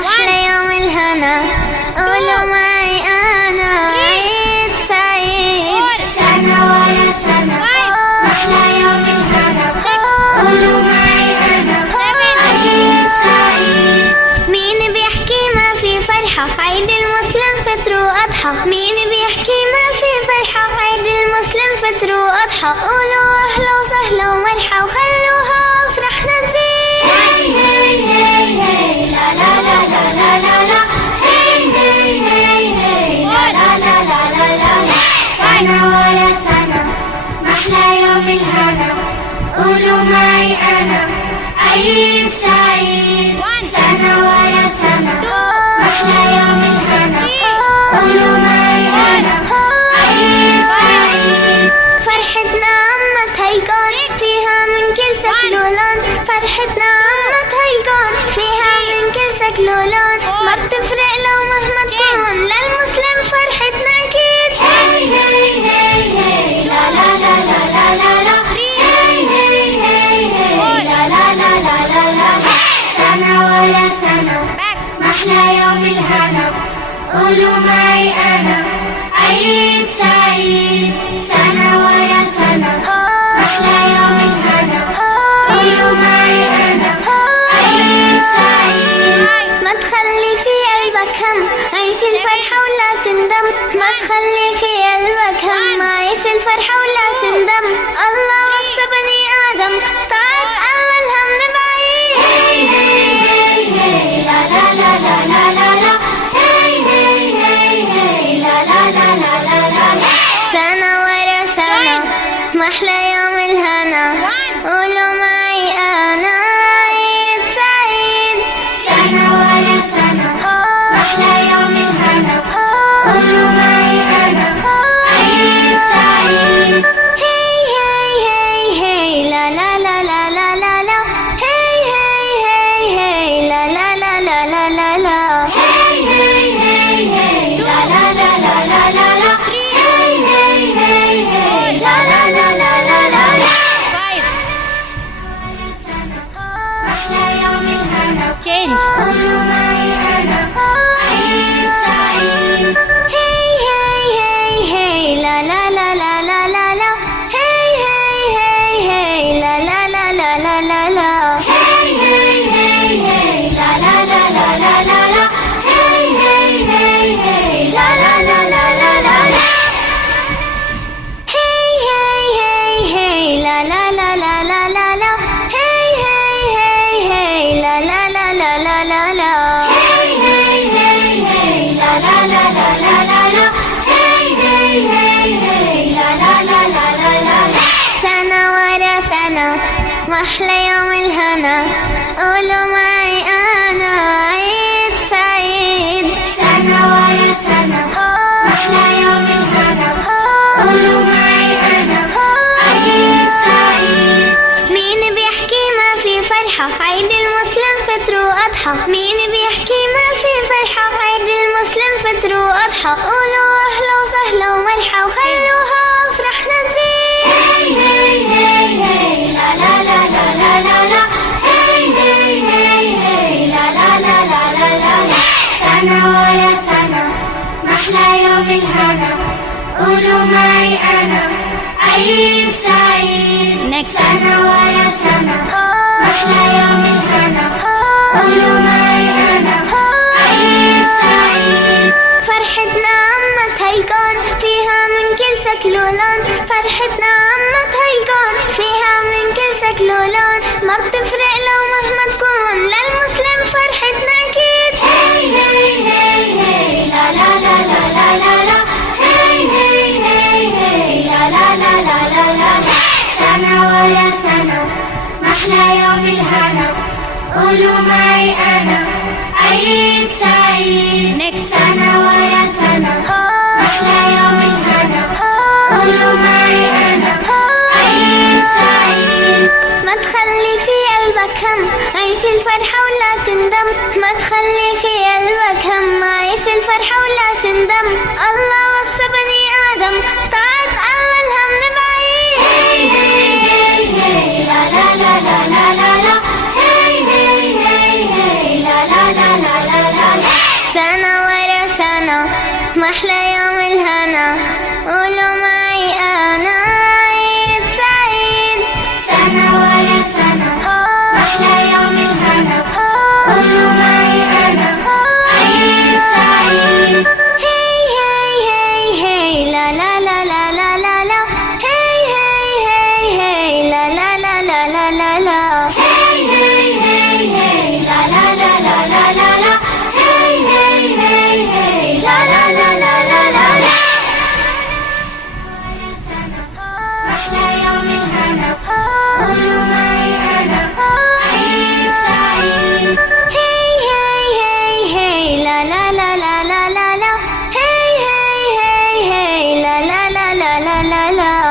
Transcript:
محلى يوم الهنا قولوا معي أنا عيد سعيد سنة ورا سنة محلى يوم الهنا قولوا معي أنا عيد سعيد مين بيحكي ما في فرحة عيد المسلم فطر وأضحى مين بيحكي ما في فرحة عيد المسلم فطر وأضحى قولوا أهلا وسهلا ومرحى وخلوها أفرحنا نزيد هاي هاي هاي هاي لا لا لا لا لا لا لا هاي هاي هاي هاي لا لا لا لا لا لا سنة ورا سنة محلى يوم الهنا قولوا معي أنا عيد سعيد سنة ورا سنة محلى يوم الهنا قولوا معي أنا عيد سعيد فرحتنا عمت هالكون فيها من كل شكل ولون فرحتنا عمت هالكون فيها من كل شكل ولون ما بتفرق لو مهما تكون للمسلم فرحتنا أكيد هاي هاي هاي هاي لا لا لا لا لا لا لا هاي هاي هاي هاي لا لا لا لا لا لا سنة ورا سنة محلى يوم الهنا قولوا معي أنا عيد سعيد سنة ورا سنة محلى يوم الهنا قولوا معي أنا عيد سعيد ما تخلي في قلبك هم عيش الفرحة ولا تندم ما تخلي في قلبك هم عيش الفرحة ولا تندم الله وصى بني آدم طاعة الله الهم بعيد هاي هاي هاي هاي لا لا لا لا لا لا لا هاي هاي هاي هاي لا لا لا لا لا لا لا سنة ورا سنة محلى يوم الهنا قولوا معي أنا عيد سعيد سنة ورا سنة محلى يوم الهنا قولوا معي أنا عيد سعيد هاي هاي هاي هاي لا لا لا لا لا لا لا هاي هاي هاي هاي لا لا لا لا لا لا لا هاي هاي هاي هاي لا لا لا لا لا لا لا هاي هاي هاي هاي لا لا لا لا لا لا لا محلى يوم الهنا قولوا معي أنا عيد سعيد هاي هاي هاي هاي لا لا لا لا لا لا لا هاي هاي هاي هاي لا لا لا لا لا لا لا هاي هاي هاي هاي لا لا لا لا لا لا لا هاي هاي هاي هاي لا لا لا لا لا لا لا هاي هاي هاي هاي لا لا لا لا لا لا لا هاي هاي هاي هاي لا لا لا لا لا لا لا هاي هاي هاي هاي لا لا لا لا لا لا لا هاي هاي هاي هاي لا لا لا لا لا لا لا سنة ورا سنة محلى يوم الهنا قولوا معي أنا عيد سعيد سنة ورا سنة محلى يوم الهنا قولوا معي أنا عيد سعيد مين بيحكي ما في فرحة عيد المسلم فطر وأضحى مين بيحكي ما في فرحة عيد المسلم فطر وأضحى قولوا أهلا وسهلا ومرحى وخلوها أفرحنا نزيد هاي هاي هاي هاي لا لا لا لا لا لا لا هاي هاي هاي هاي لا لا لا لا لا لا لا سنة ورا سنة محلى يوم الهنا قولوا معي أنا عيد سعيد سنة ورا سنة محلى يوم الهنا قولوا معي أنا عيد سعيد فرحتنا عمت هالكون فيها من كل شكل ولون فرحتنا عمت هالكون فيها من كل شكل ولون ما بتفرق لو مهما تكون للمسلم فرحتنا أكيد هاي هاي هاي هاي لا لا لا لا لا لا لا هاي هاي هاي هاي لا لا لا لا لا لا لا سنة ورا سنة محلى يوم الهنا قولوا معي أنا عيد سعيد سنة ورا سنة محلى يوم الهنا قولوا معي أنا عيد سعيد ما تخلي في قلبك هم عيش الفرحة ولا تندم ما تخلي في قلبك هم عيش الفرحة ولا تندم الله وصى بني آدم طاعة الله الهم بعيد هاي هاي هاي هاي لا لا لا لا لا لا لا هاي هاي هاي هاي لا لا لا لا لا لا. هي هي هي هي لا لا لا لا لا لا لا. هي هي هي هي لا لا لا لا لا لا لا. محلى يوم الهنا قولوا معي أنا عيد سعيد. هي هي هي هي لا لا لا لا لا لا لا. هي هي هي هي لا لا لا لا لا لا لا.